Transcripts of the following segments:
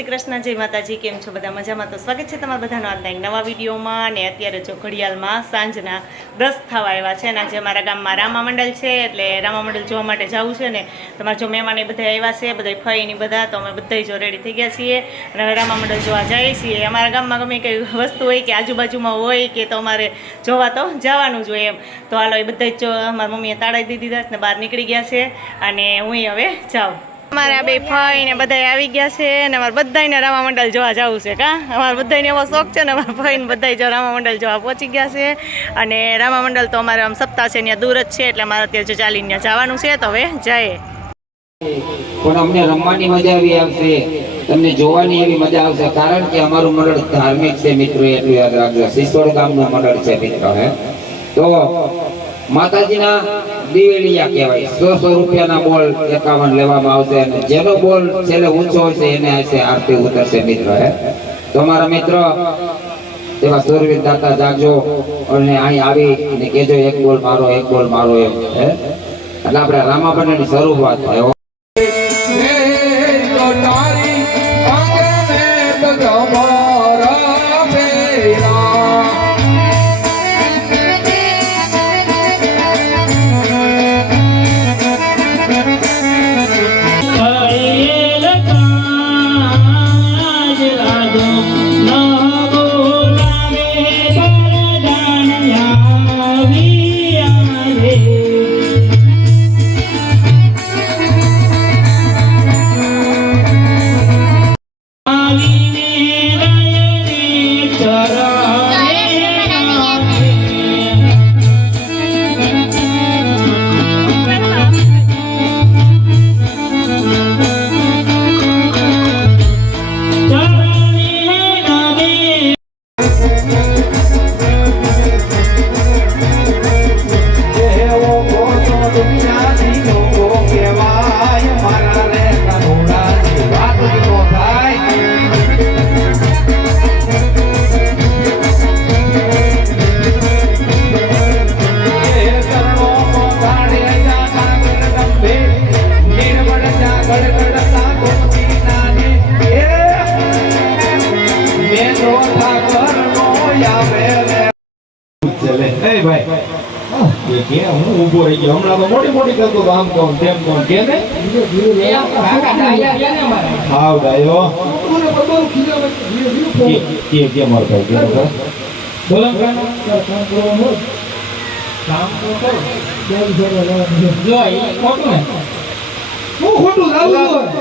શ્રી કૃષ્ણ, જય માતાજી। કેમ છો બધા? મજામાં? તો સ્વાગત છે તમારા બધાનો આજના એક નવા વિડીયોમાં। અને અત્યારે જો ઘડિયાળમાં સાંજના 10 થવા આવ્યા છે અને આજે અમારા ગામમાં રામા મંડળ છે, એટલે રામા મંડળ જોવા માટે જવું છે ને। તમારા જો મહેમાન એ બધા આવ્યા છે, બધા ફઈની બધા, તો અમે બધા જો રેડી થઈ ગયા છીએ અને હવે રામા મંડળ જોવા જઈએ છીએ। અમારા ગામમાં ગમે કઈ વસ્તુ હોય કે આજુબાજુમાં હોય કે તો અમારે જોવા તો જવાનું જ હોય એમ। તો હાલો એ બધા જ અમારી મમ્મીએ તાળાઈ દીધી ને બહાર નીકળી ગયા છે અને હું હવે જાઉં। અમારા બે ભાઈ ને બધા આવી ગયા છે ને અમારે બધાને રામા મંડળ જોવા જવું છે કા। અમારે બધાને એવો શોખ છે ને અમારા ભાઈ ને બધા જો રામા મંડળ જોવા પહોંચી ગયા છે। અને રામા મંડળ તો અમારે આમ સપ્તાહ છે ત્યાં દૂર જ છે, એટલે અમારે અત્યારે ચાલીને જવાનું છે, તો હવે જઈએ। પણ અમને રમવાની મજા આવી આવશે, તમને જોવાની એવી મજા આવશે, કારણ કે અમારું મંડળ ધાર્મિક છે મિત્રો, એટલું યાદ રાખજો। સિસોડ ગામનું મંડળ છે મિત્રો। તો માતાજીના દિવેલિયા કહેવાય। 100 રૂપિયાના બોલ 51 લેવામાં આવશે અને જેનો બોલ છેલ્લે ઊંચો હશે એને હશે આરતી ઉતરશે મિત્રો। તો અમારા મિત્રો એવા સુરવીર દાતા જાગજો અને અહીં આવી અને કહેજો એક બોલ મારો, એક બોલ મારો એમ। એટલે આપણે રામા મંડળની શરૂઆત થાય।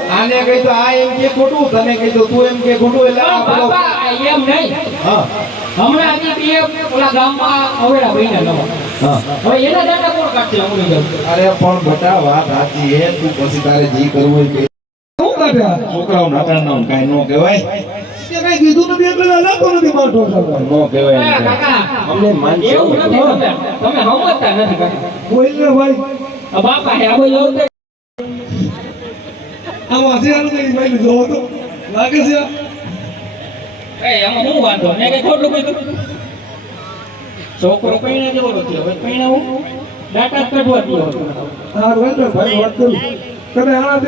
આને કહી તો આ એમ કે ખોટું, તને કહી તો તું એમ કે ખોટું, એટલે એમ નહીં। હમણાં ઓલા ગામમાં અવેડા બન્યા નવા, હવે એના દાદા કોણ કાઢશે? અરે પણ બેટા વાત સાચી હે, તું પછી તારે જી કરવું હોય કે શું કાઢ્યા છોકરાઓ નાટા નામ કાઈ નો કહેવાય કે કઈ કીધું નથી એટલે લાગતો નથી મારતો નો કહેવાય કાકા અમને માન છે એવું નથી, તમે હમજતા નથી કાકા। બોલને ભાઈ બાપા હે આવો એવું આ વાસીયાનું કઈ ભાઈ જોવો તો લાગે છે એ આમાં હું વાંધો મેં કઈ ખોટું કીધું? છોકરો પૈણા જેવો નથી, હવે પૈણા હું ડાટા કાઢવા દો। હા ભાઈ વાત કરું તમે આના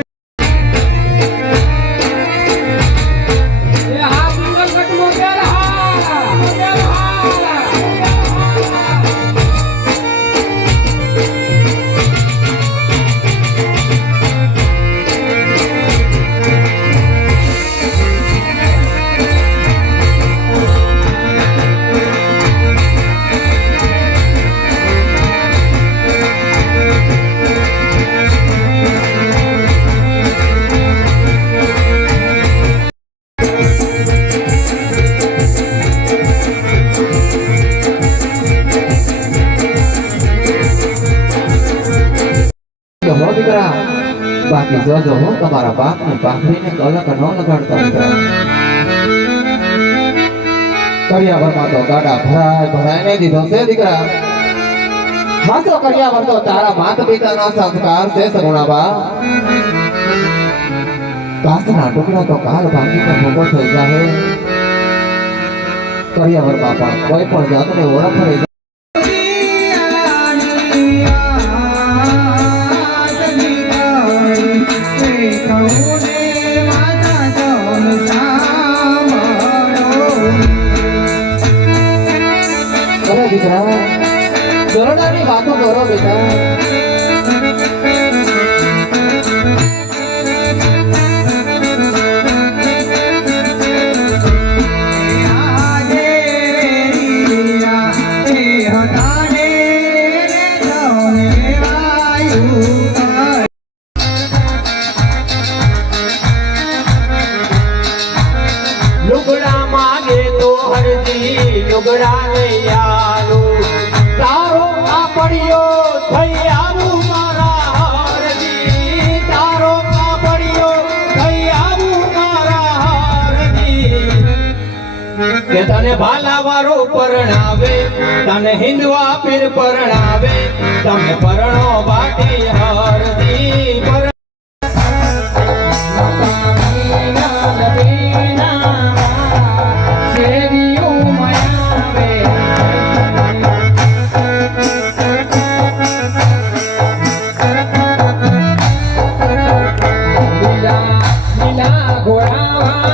બાકી જોજો હું તમારા બાપની પાખડીને કલક ન લગાડતા। કરિયાવરમાં તો ગાડા ભરાય દીધો છે દીકરા। હાસો કરિયાવર તો તારા માતા પિતાનો સંસ્કાર છે સગુણાબા। કાચના ટુકડા તો કાલ ભાંગીને ભોગો થઈ જાય। કરિયાવરમાં પણ કોઈ પણ જાતને ઓળખ રહી માતા બધા લુગડા માગે તો હરજી લુગડા લઈ આલું તારો કાપડિયો થઈ આવું મારા હરજી તારો કાપડિયો થઈ આવું મારા હરજી કે તને ભાલાવાળો પરણાવે તને હિન્દવા પીર પરણાવે તમે પરણો બાટી હરજી ઘોડા